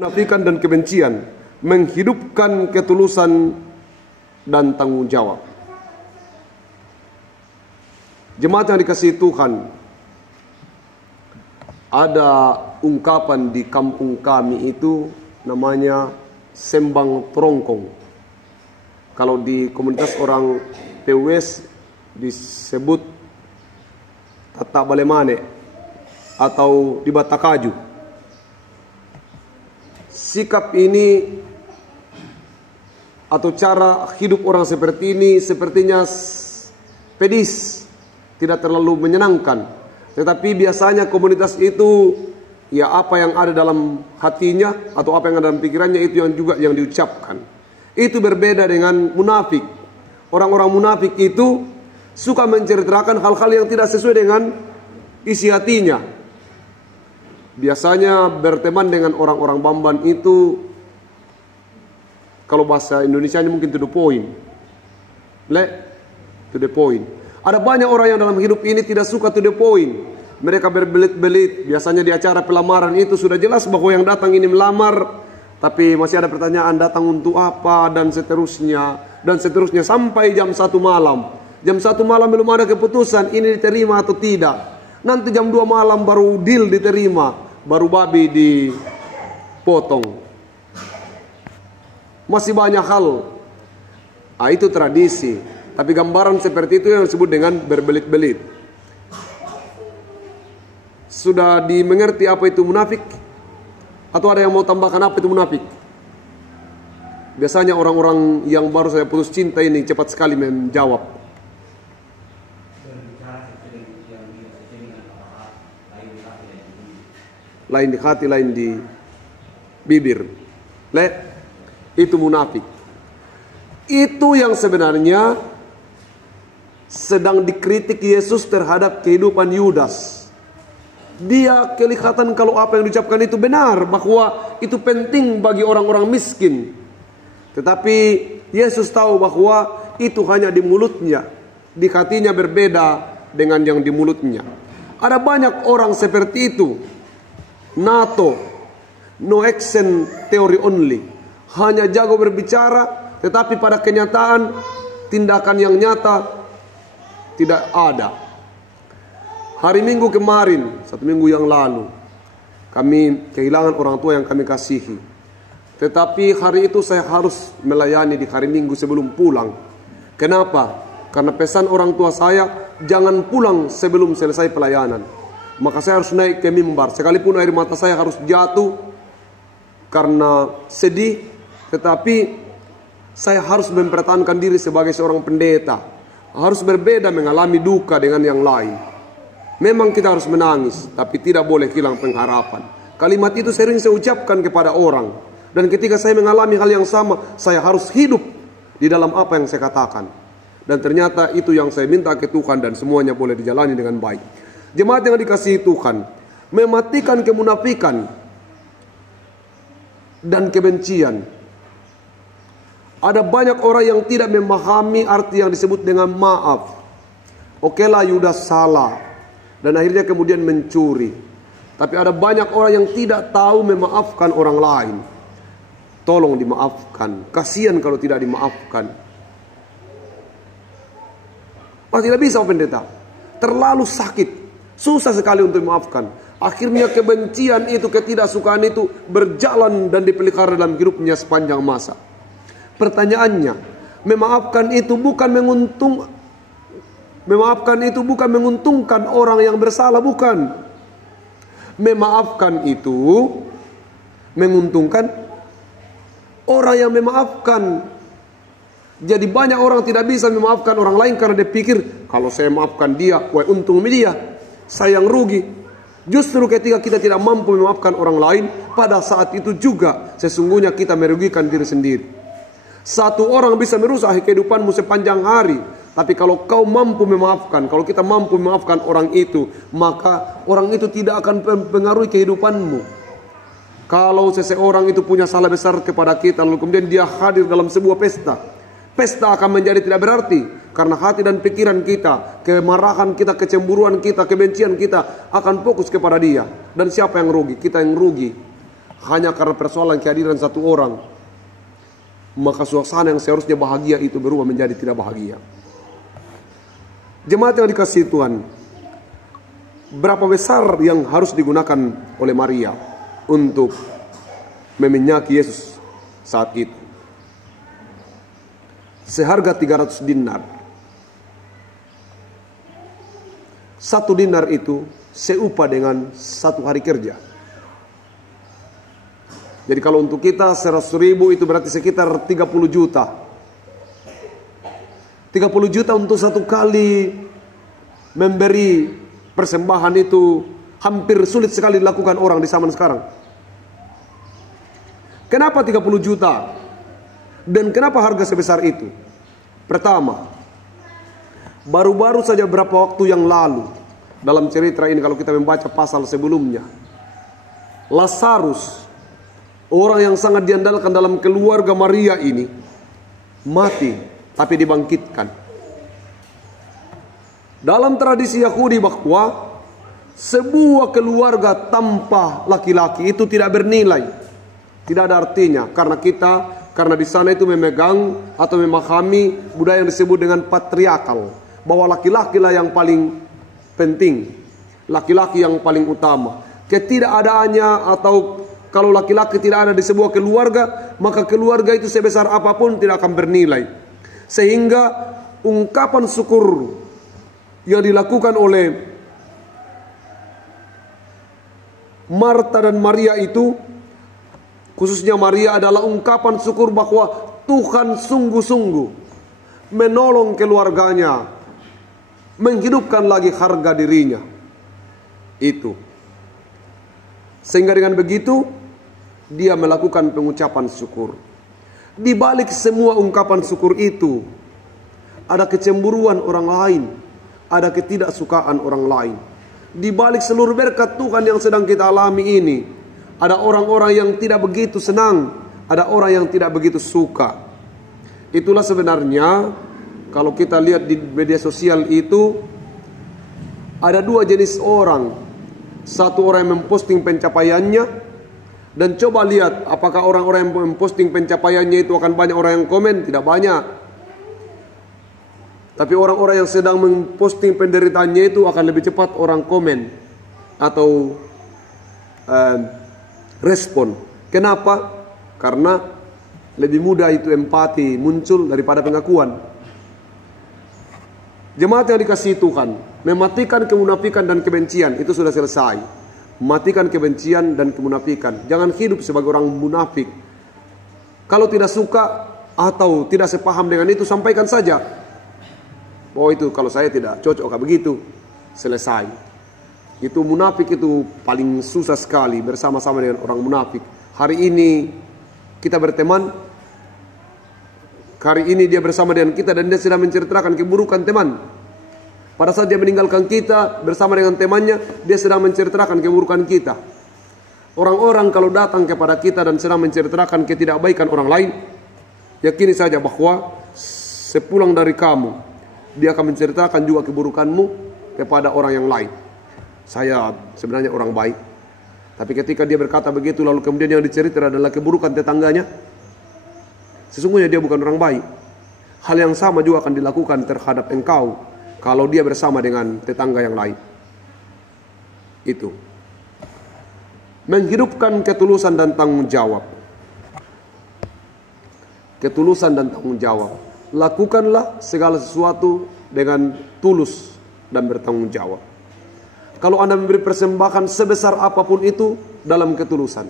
Menafikan dan kebencian, menghidupkan ketulusan dan tanggung jawab. Jemaat yang dikasihi Tuhan, ada ungkapan di kampung kami itu namanya sembang trongkong. Kalau di komunitas orang PWS disebut tata balemane atau di Batakaju. Sikap ini atau cara hidup orang seperti ini sepertinya pedis, tidak terlalu menyenangkan. Tetapi biasanya komunitas itu, ya apa yang ada dalam hatinya atau apa yang ada dalam pikirannya itu yang juga yang diucapkan. Itu berbeda dengan munafik. Orang-orang munafik itu suka menceritakan hal-hal yang tidak sesuai dengan isi hatinya. Biasanya berteman dengan orang-orang Bamban itu, kalau bahasa Indonesianya mungkin to the point. To the point. Ada banyak orang yang dalam hidup ini tidak suka to the point. Mereka berbelit-belit. Biasanya di acara pelamaran itu sudah jelas bahwa yang datang ini melamar, tapi masih ada pertanyaan datang untuk apa dan seterusnya. Dan seterusnya sampai jam 1 malam. Jam 1 malam belum ada keputusan ini diterima atau tidak. Nanti jam 2 malam baru deal diterima, baru babi dipotong. Masih banyak hal. Itu tradisi. Tapi gambaran seperti itu yang disebut dengan berbelit-belit. Sudah dimengerti apa itu munafik? Atau ada yang mau tambahkan apa itu munafik? Biasanya orang-orang yang baru saya putus cinta ini cepat sekali menjawab. Lain di hati, lain di bibir. Itu munafik. Itu yang sebenarnya sedang dikritik Yesus terhadap kehidupan Yudas. Dia kelihatan kalau apa yang diucapkan itu benar, bahwa itu penting bagi orang-orang miskin. Tetapi Yesus tahu bahwa itu hanya di mulutnya, di hatinya berbeda dengan yang di mulutnya. Ada banyak orang seperti itu. NATO, no action theory only. Hanya jago berbicara, tetapi pada kenyataan tindakan yang nyata tidak ada. Hari Minggu kemarin, 1 minggu yang lalu, kami kehilangan orang tua yang kami kasihi. Tetapi hari itu saya harus melayani di hari Minggu sebelum pulang. Kenapa? Karena pesan orang tua saya, jangan pulang sebelum selesai pelayanan. Maka saya harus naik ke mimbar. Sekalipun air mata saya harus jatuh karena sedih, tetapi saya harus mempertahankan diri sebagai seorang pendeta. Harus berbeda mengalami duka dengan yang lain. Memang kita harus menangis, tapi tidak boleh hilang pengharapan. Kalimat itu sering saya ucapkan kepada orang. Dan ketika saya mengalami hal yang sama, saya harus hidup di dalam apa yang saya katakan. Dan ternyata itu yang saya minta ke Tuhan, dan semuanya boleh dijalani dengan baik. Jemaat yang dikasihi Tuhan, mematikan kemunafikan dan kebencian. Ada banyak orang yang tidak memahami arti yang disebut dengan maaf. Okelah Yudas salah dan akhirnya kemudian mencuri. Tapi ada banyak orang yang tidak tahu memaafkan orang lain. Tolong dimaafkan. Kasihan kalau tidak dimaafkan. Tidak bisa pendeta. Terlalu sakit. Susah sekali untuk memaafkan. Akhirnya kebencian itu, ketidaksukaan itu berjalan dan dipelihara dalam hidupnya sepanjang masa. Pertanyaannya, memaafkan itu bukan menguntungkan orang yang bersalah, bukan. Memaafkan itu menguntungkan orang yang memaafkan. Jadi banyak orang tidak bisa memaafkan orang lain karena dia pikir, kalau saya maafkan dia, untung dia. Saya yang rugi. Justru ketika kita tidak mampu memaafkan orang lain, pada saat itu juga sesungguhnya kita merugikan diri sendiri. Satu orang bisa merusak kehidupanmu sepanjang hari, tapi kalau kau mampu memaafkan, kalau kita mampu memaafkan orang itu, maka orang itu tidak akan mempengaruhi kehidupanmu. Kalau seseorang itu punya salah besar kepada kita, lalu kemudian dia hadir dalam sebuah pesta, pesta akan menjadi tidak berarti. Karena hati dan pikiran kita, kemarahan kita, kecemburuan kita, kebencian kita akan fokus kepada dia. Dan siapa yang rugi? Kita yang rugi. hanya karena persoalan kehadiran satu orang, maka suasana yang seharusnya bahagia itu berubah menjadi tidak bahagia. Jemaat yang dikasihi Tuhan, berapa besar yang harus digunakan oleh Maria untuk meminyaki Yesus saat itu? Seharga 300 dinar. 1 dinar itu seupah dengan 1 hari kerja. Jadi kalau untuk kita 100.000 itu berarti sekitar 30 juta. 30 juta untuk 1 kali memberi persembahan itu hampir sulit sekali dilakukan orang di zaman sekarang. Kenapa 30 juta? Dan kenapa harga sebesar itu? Pertama, baru-baru saja beberapa waktu yang lalu, dalam cerita ini kalau kita membaca pasal sebelumnya, Lazarus, orang yang sangat diandalkan dalam keluarga Maria ini, mati tapi dibangkitkan. Dalam tradisi Yahudi bahwa sebuah keluarga tanpa laki-laki itu tidak bernilai, tidak ada artinya, karena di sana itu memegang atau memahami budaya yang disebut dengan patriarkal, bahwa laki-laki lah yang paling penting, laki-laki yang paling utama. Ketidakadaannya atau kalau laki-laki tidak ada di sebuah keluarga, maka keluarga itu sebesar apapun tidak akan bernilai. Sehingga ungkapan syukur yang dilakukan oleh Marta dan Maria itu, khususnya Maria, adalah ungkapan syukur bahwa Tuhan sungguh-sungguh menolong keluarganya, menghidupkan lagi harga dirinya. Itu. Sehingga dengan begitu, dia melakukan pengucapan syukur. Di balik semua ungkapan syukur itu, ada kecemburuan orang lain, ada ketidaksukaan orang lain. Di balik seluruh berkat Tuhan yang sedang kita alami ini, ada orang-orang yang tidak begitu senang, ada orang yang tidak begitu suka. Itulah sebenarnya kalau kita lihat di media sosial itu, ada 2 jenis orang. Satu orang yang memposting pencapaiannya, dan coba lihat apakah orang-orang yang memposting pencapaiannya itu akan banyak orang yang komen? Tidak banyak. Tapi orang-orang yang sedang memposting penderitaannya itu akan lebih cepat orang komen atau respon. Kenapa? Karena lebih mudah itu empati muncul daripada pengakuan. Jemaat yang dikasihi Tuhan, mematikan kemunafikan dan kebencian itu sudah selesai. Matikan kebencian dan kemunafikan. Jangan hidup sebagai orang munafik. Kalau tidak suka atau tidak sepaham dengan itu, sampaikan saja. Oh itu kalau saya tidak cocok kayak begitu. Selesai. Itu munafik itu paling susah sekali bersama-sama dengan orang munafik. Hari ini kita berteman, hari ini dia bersama dengan kita dan dia sedang menceritakan keburukan teman. Pada saat dia meninggalkan kita bersama dengan temannya, dia sedang menceritakan keburukan kita. Orang-orang kalau datang kepada kita dan sedang menceritakan ketidakbaikan orang lain, yakini saja bahwa sepulang dari kamu, dia akan menceritakan juga keburukanmu kepada orang yang lain. Saya sebenarnya orang baik, tapi ketika dia berkata begitu lalu kemudian yang dicerita adalah keburukan tetangganya, sesungguhnya dia bukan orang baik. Hal yang sama juga akan dilakukan terhadap engkau kalau dia bersama dengan tetangga yang lain. Itu menghidupkan ketulusan dan tanggung jawab. Ketulusan dan tanggung jawab. Lakukanlah segala sesuatu dengan tulus dan bertanggung jawab. Kalau Anda memberi persembahan sebesar apapun itu dalam ketulusan.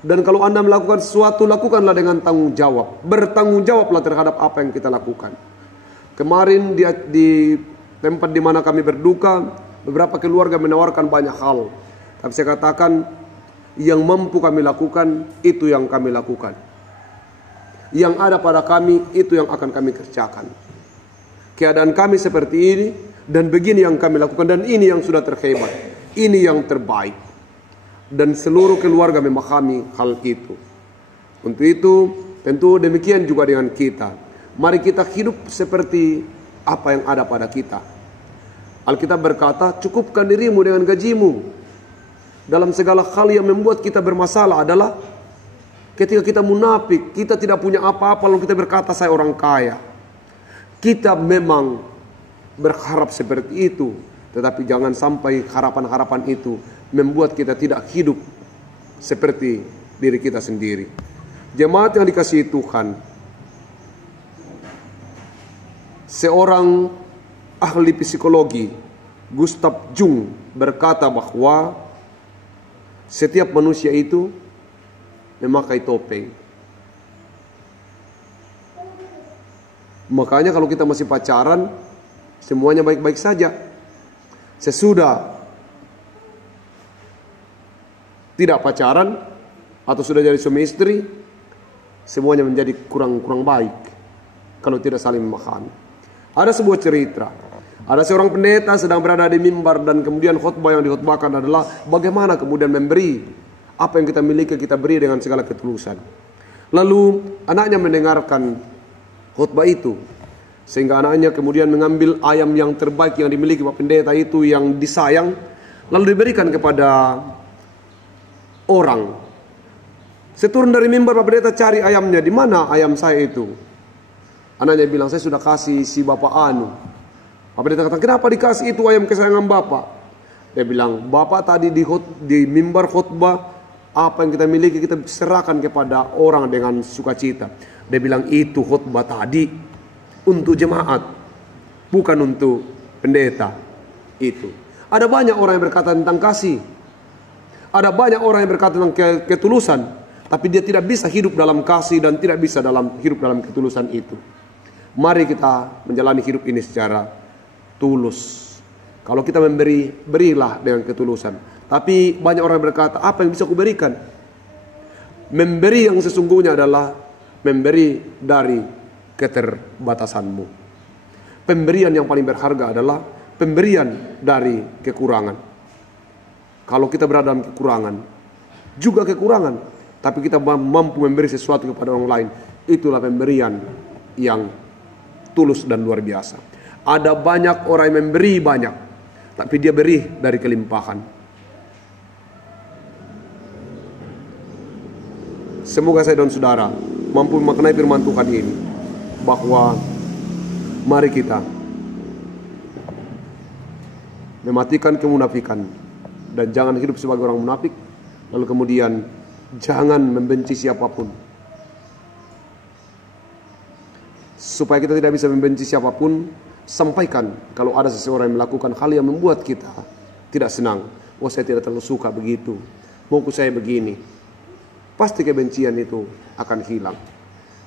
Dan kalau Anda melakukan sesuatu, lakukanlah dengan tanggung jawab. Bertanggung jawablah terhadap apa yang kita lakukan. Kemarin di tempat di mana kami berduka, beberapa keluarga menawarkan banyak hal. Tapi saya katakan, yang mampu kami lakukan, itu yang kami lakukan. Yang ada pada kami, itu yang akan kami kerjakan. Keadaan kami seperti ini, dan begini yang kami lakukan, dan ini yang sudah terhebat. Ini yang terbaik. Dan seluruh keluarga memahami hal itu. Untuk itu, tentu demikian juga dengan kita. Mari kita hidup seperti apa yang ada pada kita. Alkitab berkata, cukupkan dirimu dengan gajimu. dalam segala hal yang membuat kita bermasalah adalah ketika kita munafik, kita tidak punya apa-apa lalu kita berkata saya orang kaya. Kita memang berharap seperti itu, tetapi jangan sampai harapan-harapan itu membuat kita tidak hidup seperti diri kita sendiri. Jemaat yang dikasihi Tuhan, seorang ahli psikologi, Gustav Jung, berkata bahwa setiap manusia itu memakai topeng. Makanya kalau kita masih pacaran, semuanya baik-baik saja. Sesudah tidak pacaran atau sudah jadi suami istri, semuanya menjadi kurang baik kalau tidak saling memahami. Ada sebuah cerita, ada seorang pendeta sedang berada di mimbar dan kemudian khotbah yang dikhotbahkan adalah bagaimana kemudian memberi apa yang kita miliki, kita beri dengan segala ketulusan. Lalu anaknya mendengarkan khotbah itu, sehingga anaknya kemudian mengambil ayam yang terbaik yang dimiliki Pak Pendeta itu yang disayang, lalu diberikan kepada orang. Seturun dari mimbar Pak Pendeta cari ayamnya, di mana ayam saya itu? Anaknya bilang, saya sudah kasih si Bapak Anu. Pak Pendeta kata, kenapa dikasih itu ayam kesayangan Bapak? Dia bilang, Bapak tadi di mimbar khotbah, apa yang kita miliki kita serahkan kepada orang dengan sukacita. Dia bilang, itu khotbah tadi untuk jemaat, bukan untuk pendeta. Itu. Ada banyak orang yang berkata tentang kasih. Ada banyak orang yang berkata tentang ketulusan, tapi dia tidak bisa hidup dalam kasih dan tidak bisa hidup dalam ketulusan itu. Mari kita menjalani hidup ini secara tulus. Kalau kita memberi, berilah dengan ketulusan. Tapi banyak orang berkata, apa yang bisa aku berikan? Memberi yang sesungguhnya adalah memberi dari keterbatasanmu. Pemberian yang paling berharga adalah pemberian dari kekurangan. Kalau kita berada dalam kekurangan, juga kekurangan, tapi kita mampu memberi sesuatu kepada orang lain, itulah pemberian yang tulus dan luar biasa. Ada banyak orang yang memberi banyak, tapi dia beri dari kelimpahan. Semoga saya dan saudara mampu memaknai firman Tuhan ini, bahwa mari kita mematikan kemunafikan dan jangan hidup sebagai orang munafik. Lalu kemudian jangan membenci siapapun. Supaya kita tidak bisa membenci siapapun, sampaikan kalau ada seseorang yang melakukan hal yang membuat kita tidak senang. Oh, saya tidak terlalu suka begitu, mauku saya begini. Pasti kebencian itu akan hilang.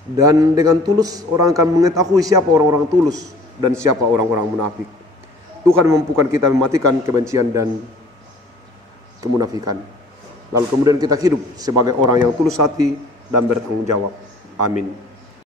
Dan dengan tulus orang akan mengetahui siapa orang-orang tulus dan siapa orang-orang munafik. Tuhan memampukan kita mematikan kebencian dan kemunafikan. Lalu kemudian kita hidup sebagai orang yang tulus hati dan bertanggung jawab. Amin.